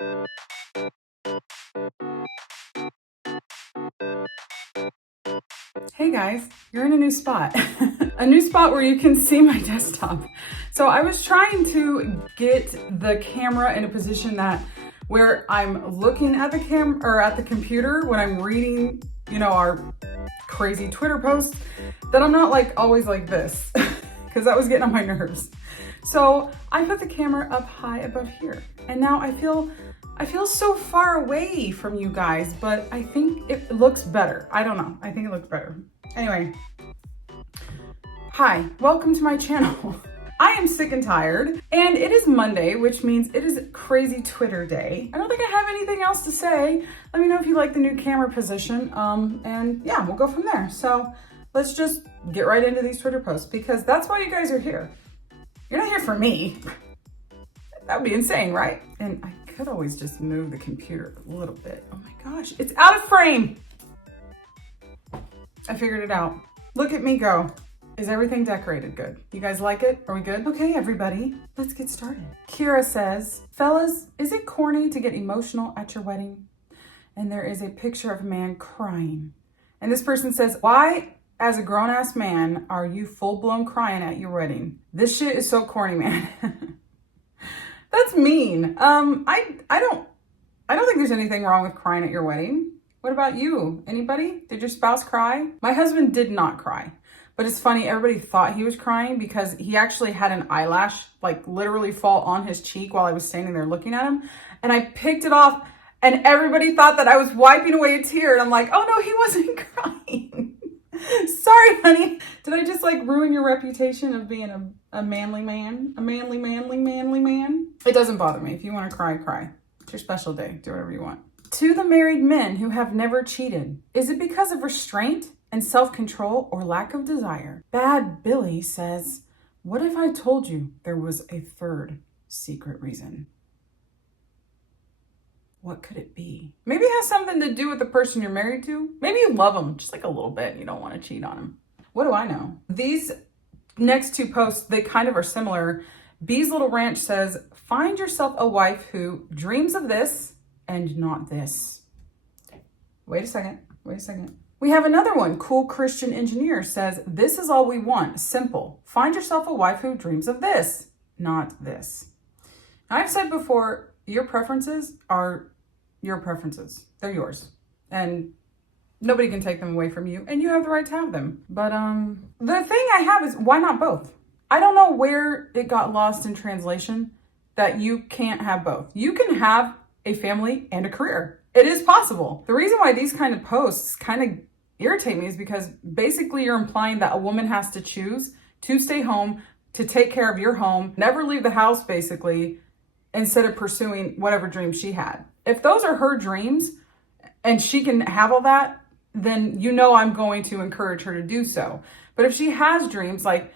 Hey guys, you're in a new spot. A new spot where you can see my desktop. So I was trying to get the camera in a position where I'm looking at the at the computer when I'm reading, our crazy Twitter posts, that I'm not always like this, because that was getting on my nerves. So I put the camera up high above here, and now I feel so far away from you guys, but I think it looks better. I don't know. I think it looks better. Anyway, hi, welcome to my channel. I am sick and tired, and it is Monday, which means it is crazy Twitter day. I don't think I have anything else to say. Let me know if you like the new camera position, and yeah, we'll go from there. So let's just get right into these Twitter posts, because that's why you guys are here. You're not here for me. That would be insane, right? And I could always just move the computer a little bit. Oh my gosh, it's out of frame. I figured it out. Look at me go. Is everything decorated good? You guys like it? Are we good? Okay, everybody, let's get started. Kira says, fellas, is it corny to get emotional at your wedding? And there is a picture of a man crying. And this person says, why, as a grown-ass man, are you full-blown crying at your wedding? This shit is so corny, man. That's mean. I don't think there's anything wrong with crying at your wedding. What about you? Anybody? Did your spouse cry? My husband did not cry. But it's funny, everybody thought he was crying because he actually had an eyelash literally fall on his cheek while I was standing there looking at him. And I picked it off, and everybody thought that I was wiping away a tear. And I'm like, oh no, he wasn't crying. Sorry, honey. Did I just ruin your reputation of being a manly man? A manly man? It doesn't bother me. If you want to cry, cry. It's your special day. Do whatever you want. To the married men who have never cheated, is it because of restraint and self-control or lack of desire? Bad Billy says, what if I told you there was a third secret reason? What could it be? Maybe it has something to do with the person you're married to. Maybe you love them just a little bit and you don't want to cheat on them. What do I know? These next two posts, they kind of are similar. Bee's Little Ranch says, find yourself a wife who dreams of this and not this. Wait a second. We have another one. Cool Christian Engineer says, this is all we want. Simple. Find yourself a wife who dreams of this, not this. I've said before, your preferences are your preferences. They're yours. And nobody can take them away from you. And you have the right to have them. But the thing I have is, why not both? I don't know where it got lost in translation that you can't have both. You can have a family and a career. It is possible. The reason why these kind of posts kind of irritate me is because basically you're implying that a woman has to choose to stay home, to take care of your home, never leave the house basically, instead of pursuing whatever dreams she had. If those are her dreams and she can have all that, then I'm going to encourage her to do so. But if she has dreams like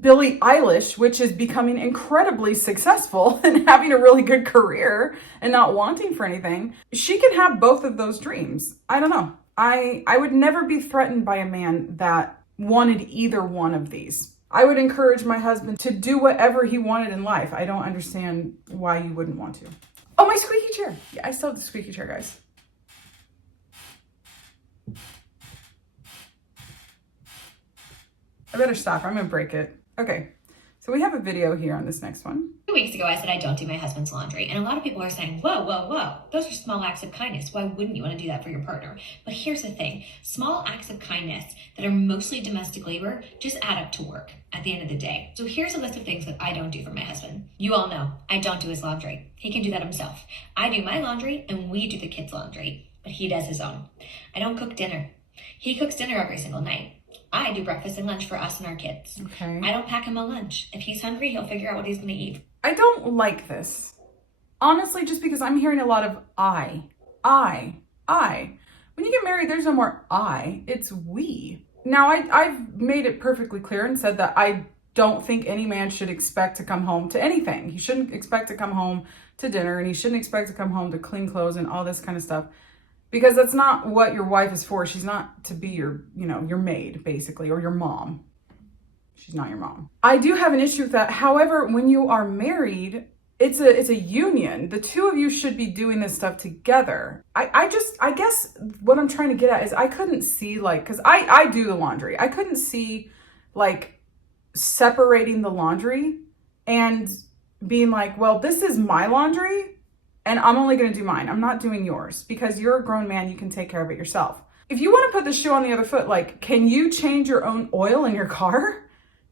Billie Eilish, which is becoming incredibly successful and having a really good career and not wanting for anything, she can have both of those dreams. I don't know. I would never be threatened by a man that wanted either one of these. I would encourage my husband to do whatever he wanted in life. I don't understand why you wouldn't want to. Oh, my squeaky chair. Yeah, I still have the squeaky chair, guys. I better stop. I'm going to break it. Okay. So we have a video here on this next one. 2 weeks ago, I said I don't do my husband's laundry. And a lot of people are saying, whoa. Those are small acts of kindness. Why wouldn't you want to do that for your partner? But here's the thing. Small acts of kindness that are mostly domestic labor just add up to work at the end of the day. So here's a list of things that I don't do for my husband. You all know I don't do his laundry. He can do that himself. I do my laundry and we do the kids' laundry, but he does his own. I don't cook dinner. He cooks dinner every single night. I do breakfast and lunch for us and our kids. Okay. I don't pack him a lunch. If he's hungry, he'll figure out what he's going to eat. I don't like this. Honestly, just because I'm hearing a lot of I. When you get married, there's no more I, it's we. Now, I've made it perfectly clear and said that I don't think any man should expect to come home to anything. He shouldn't expect to come home to dinner, and he shouldn't expect to come home to clean clothes and all this kind of stuff. Because that's not what your wife is for. She's not to be your maid, basically, or your mom. She's not your mom. I do have an issue with that. However, when you are married, it's a union. The two of you should be doing this stuff together. I guess what I'm trying to get at is I couldn't see, like, because I do the laundry. I couldn't see, like, separating the laundry and being like, well, this is my laundry and I'm only going to do mine. I'm not doing yours because you're a grown man. You can take care of it yourself. If you want to put the shoe on the other foot, like, can you change your own oil in your car?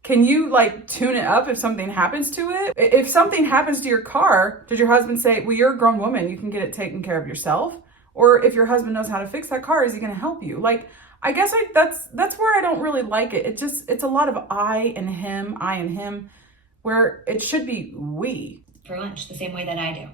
Can you, like, tune it up if something happens to it? If something happens to your car, does your husband say, well, you're a grown woman, you can get it taken care of yourself? Or if your husband knows how to fix that car, is he going to help you? Like, I guess that's where I don't really like it. It's a lot of I and him, where it should be we. For lunch, the same way that I do.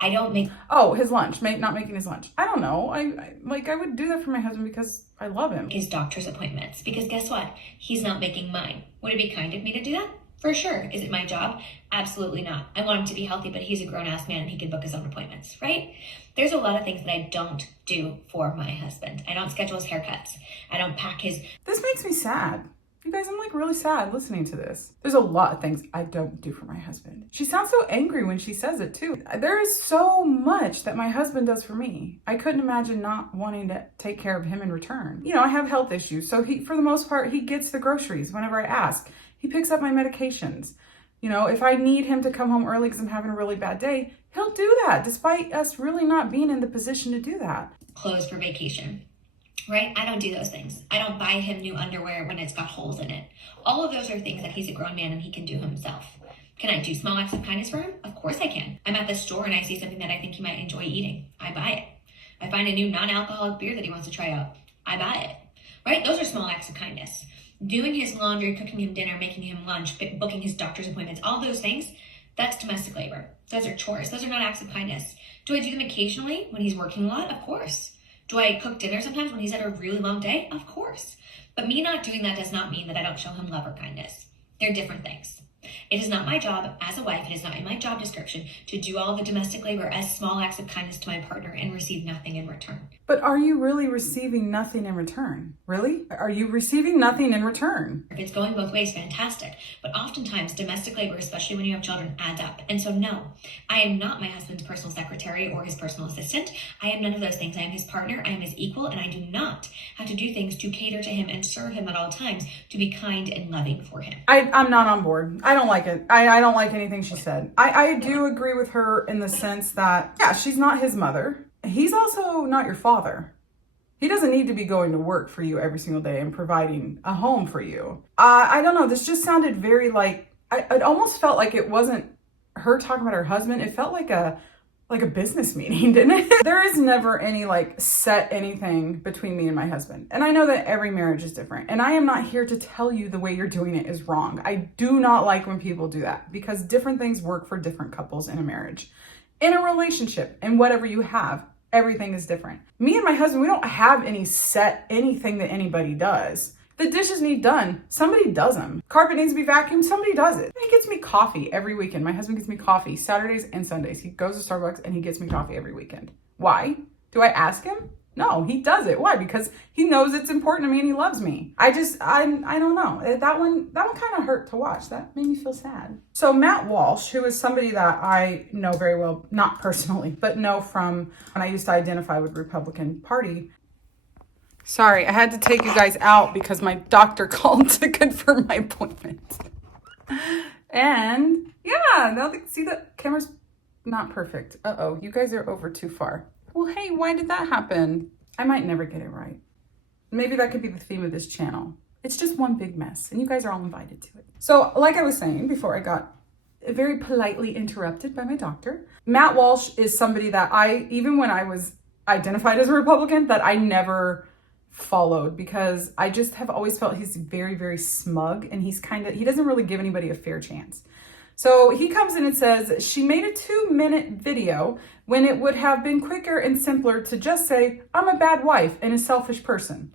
I don't make... Oh, his lunch, not making his lunch. I don't know. I would do that for my husband because I love him. His doctor's appointments, because guess what? He's not making mine. Would it be kind of me to do that? For sure. Is it my job? Absolutely not. I want him to be healthy, but he's a grown-ass man and he can book his own appointments, right? There's a lot of things that I don't do for my husband. I don't schedule his haircuts. I don't pack his... This makes me sad. You guys, I'm like really sad listening to this. There's a lot of things I don't do for my husband. She sounds so angry when she says it too. There is so much that my husband does for me. I couldn't imagine not wanting to take care of him in return. You know, I have health issues. So for the most part, he gets the groceries whenever I ask. He picks up my medications. You know, if I need him to come home early because I'm having a really bad day, he'll do that despite us really not being in the position to do that. Clothes for vacation. Right? I don't do those things. I don't buy him new underwear when it's got holes in it. All of those are things that he's a grown man and he can do himself. Can I do small acts of kindness for him? Of course I can. I'm at the store and I see something that I think he might enjoy eating. I buy it. I find a new non-alcoholic beer that he wants to try out. I buy it. Right? Those are small acts of kindness. Doing his laundry, cooking him dinner, making him lunch, booking his doctor's appointments, all those things, that's domestic labor. Those are chores. Those are not acts of kindness. Do I do them occasionally when he's working a lot? Of course. Do I cook dinner sometimes when he's had a really long day? Of course. But me not doing that does not mean that I don't show him love or kindness. They're different things. It is not my job as a wife, it is not in my job description to do all the domestic labor as small acts of kindness to my partner and receive nothing in return. But are you really receiving nothing in return? Really? Are you receiving nothing in return? If it's going both ways, fantastic. But oftentimes domestic labor, especially when you have children, adds up. And so no, I am not my husband's personal secretary or his personal assistant. I am none of those things. I am his partner, I am his equal, and I do not have to do things to cater to him and serve him at all times to be kind and loving for him. I'm not on board. I don't like it. I don't like anything she said. I do agree with her in the sense that, yeah, she's not his mother. He's also not your father. He doesn't need to be going to work for you every single day and providing a home for you. I don't know. This just sounded very like, it almost felt like it wasn't her talking about her husband. It felt like a business meeting, didn't it? There is never any like set anything between me and my husband. And I know that every marriage is different. And I am not here to tell you the way you're doing it is wrong. I do not like when people do that because different things work for different couples in a marriage. In a relationship, and whatever you have, everything is different. Me and my husband, we don't have any set anything that anybody does. The dishes need done. Somebody does them. Carpet needs to be vacuumed. Somebody does it. He gets me coffee every weekend. My husband gets me coffee Saturdays and Sundays. He goes to Starbucks and he gets me coffee every weekend. Why? Do I ask him? No, he does it. Why? Because he knows it's important to me and he loves me. I don't know. That one kind of hurt to watch. That made me feel sad. So Matt Walsh, who is somebody that I know very well, not personally, but know from when I used to identify with Republican Party. Sorry, I had to take you guys out because my doctor called to confirm my appointment. And yeah, now see the camera's not perfect. Uh-oh, you guys are over too far. Well, hey, why did that happen? I might never get it right. Maybe that could be the theme of this channel. It's just one big mess, and you guys are all invited to it. So, like I was saying before I got very politely interrupted by my doctor, Matt Walsh is somebody that even when I was identified as a Republican, that I never followed because I just have always felt he's very, very smug, and he doesn't really give anybody a fair chance. So he comes in and says, she made a 2-minute video when it would have been quicker and simpler to just say, I'm a bad wife and a selfish person.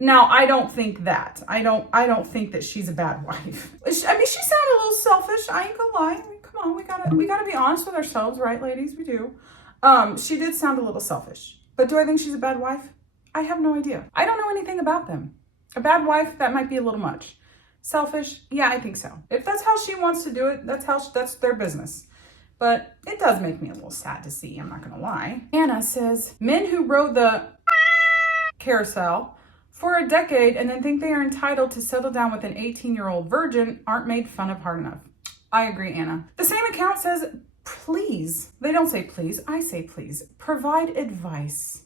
Now, I don't think that. I don't think that she's a bad wife. I mean, she sounded a little selfish. I ain't gonna lie. I mean, come on, we gotta be honest with ourselves, right, ladies? We do. She did sound a little selfish. But do I think she's a bad wife? I have no idea. I don't know anything about them. A bad wife, that might be a little much. Selfish? Yeah, I think so. If that's how she wants to do it, that's their business. but it does make me a little sad to see, I'm not gonna lie. Anna says, men who rode the carousel for a decade and then think they are entitled to settle down with an 18-year-old virgin aren't made fun of hard enough. I agree, Anna. The same account says, please, they don't say please, I say please, provide advice.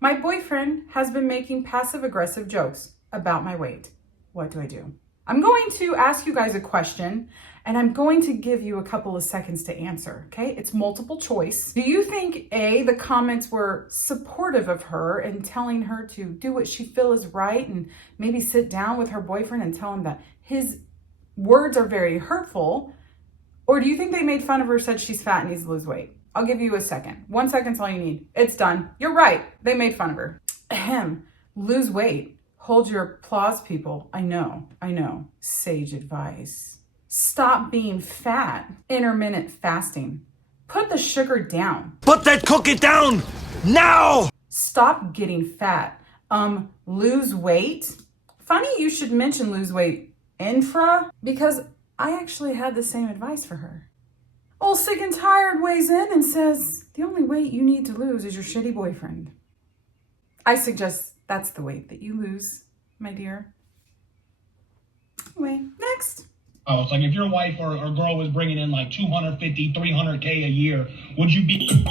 My boyfriend has been making passive-aggressive jokes about my weight. What do I do? I'm going to ask you guys a question and I'm going to give you a couple of seconds to answer, okay? It's multiple choice. Do you think A, the comments were supportive of her and telling her to do what she feels is right and maybe sit down with her boyfriend and tell him that his words are very hurtful? Or do you think they made fun of her, said she's fat and needs to lose weight? I'll give you a second. 1 second's all you need. It's done. You're right. They made fun of her. Ahem. Lose weight. Hold your applause, people. I know. Sage advice. Stop being fat. Intermittent fasting. Put the sugar down. Put that cookie down now! Stop getting fat. Lose weight. Funny you should mention lose weight infra, because I actually had the same advice for her. Old Sick and Tired weighs in and says, the only weight you need to lose is your shitty boyfriend. I suggest that's the weight that you lose, my dear. Anyway, next. Oh, it's like if your wife or girl was bringing in like 250, 300K a year, would you be...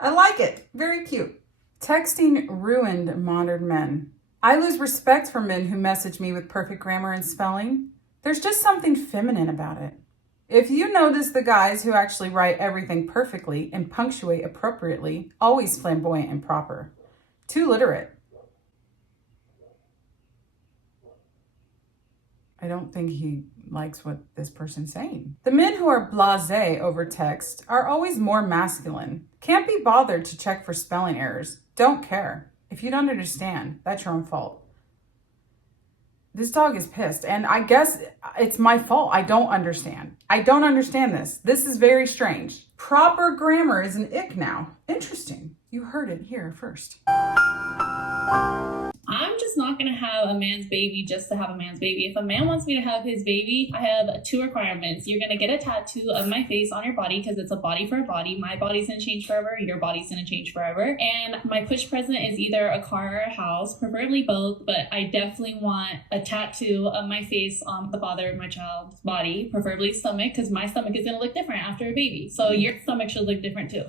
I like it. Very cute. Texting ruined modern men. I lose respect for men who message me with perfect grammar and spelling. There's just something feminine about it. If you notice the guys who actually write everything perfectly and punctuate appropriately, always flamboyant and proper. Too literate. I don't think he likes what this person's saying. The men who are blasé over text are always more masculine. Can't be bothered to check for spelling errors. Don't care. If you don't understand, that's your own fault. This dog is pissed, and I guess it's my fault. I don't understand. I don't understand this. This is very strange. Proper grammar is an ick now. Interesting. You heard it here first. I'm just not going to have a man's baby just to have a man's baby. If a man wants me to have his baby, I have 2 requirements. You're going to get a tattoo of my face on your body because it's a body for a body. My body's going to change forever. Your body's going to change forever. And my push present is either a car or a house, preferably both, but I definitely want a tattoo of my face on the father of my child's body, preferably stomach, because my stomach is going to look different after a baby. So your stomach should look different too.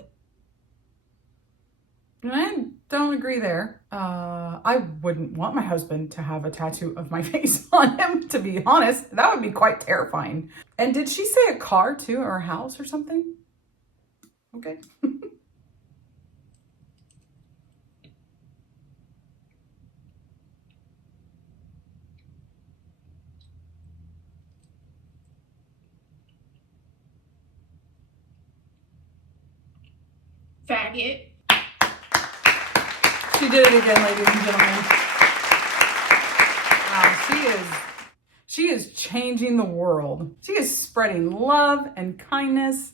I don't agree there. I wouldn't want my husband to have a tattoo of my face on him, to be honest. That would be quite terrifying. And did she say a car too, or a house or something? Okay. Faggot. She did it again, ladies and gentlemen. Wow, she is changing the world. She is spreading love and kindness.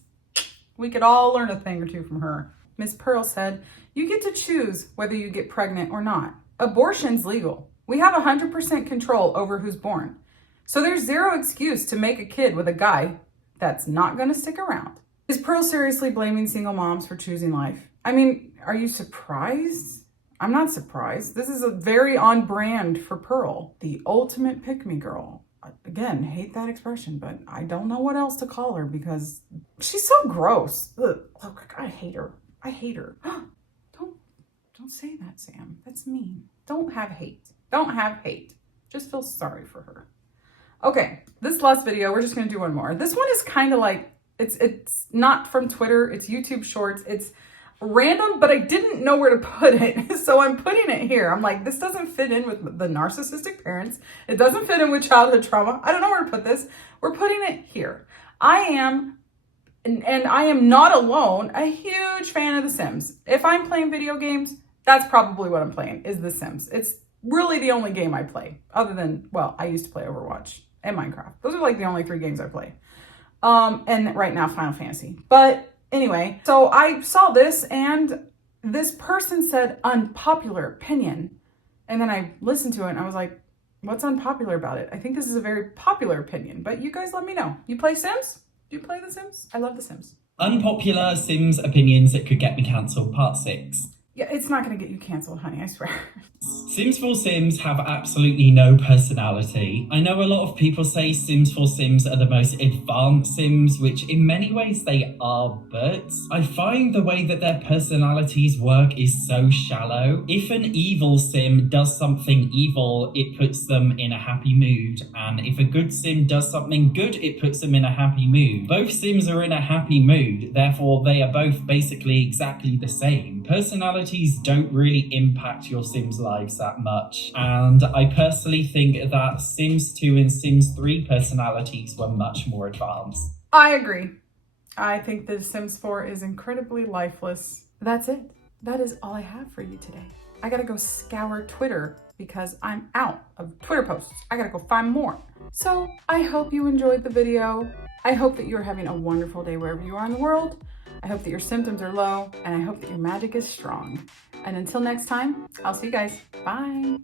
We could all learn a thing or two from her. Miss Pearl said, you get to choose whether you get pregnant or not. Abortion's legal. We have 100% control over who's born. So there's zero excuse to make a kid with a guy that's not going to stick around. Is Pearl seriously blaming single moms for choosing life? I mean, are you surprised? I'm not surprised. This is a very on brand for Pearl. The ultimate pick-me girl. Again, hate that expression, but I don't know what else to call her because she's so gross. Ugh. Oh, I hate her. I hate her. Don't say that, Sam. That's mean. Don't have hate. Don't have hate. Just feel sorry for her. Okay, this last video, we're just gonna do one more. This one is kind of like, it's not from Twitter, it's YouTube Shorts. It's random, but I didn't know where to put it. So I'm putting it here. I'm like, this doesn't fit in with the narcissistic parents. It doesn't fit in with childhood trauma. I don't know where to put this. We're putting it here. I am, and I am not alone, a huge fan of The Sims. If I'm playing video games, that's probably what I'm playing, is The Sims. It's really the only game I play, other than, well, I used to play Overwatch and Minecraft. Those are like the only 3 games I play. And right now, Final Fantasy. But anyway, so I saw this and this person said unpopular opinion. And then I listened to it and I was like, what's unpopular about it? I think this is a very popular opinion, but you guys let me know. You play Sims? Do you play The Sims? I love The Sims. Unpopular Sims opinions that could get me cancelled, part 6. Yeah, it's not going to get you canceled, honey, I swear. Sims 4 Sims have absolutely no personality. I know a lot of people say Sims 4 Sims are the most advanced Sims, which in many ways they are, but I find the way that their personalities work is so shallow. If an evil Sim does something evil, it puts them in a happy mood, and if a good Sim does something good, it puts them in a happy mood. Both Sims are in a happy mood, therefore they are both basically exactly the same. Personalities don't really impact your Sims' lives that much, and I personally think that Sims 2 and Sims 3 personalities were much more advanced. I agree. I think that Sims 4 is incredibly lifeless. That's it. That is all I have for you today. I gotta go scour Twitter because I'm out of Twitter posts. I gotta go find more. So I hope you enjoyed the video. I hope that you're having a wonderful day wherever you are in the world. I hope that your symptoms are low, and I hope that your magic is strong. And until next time, I'll see you guys. Bye.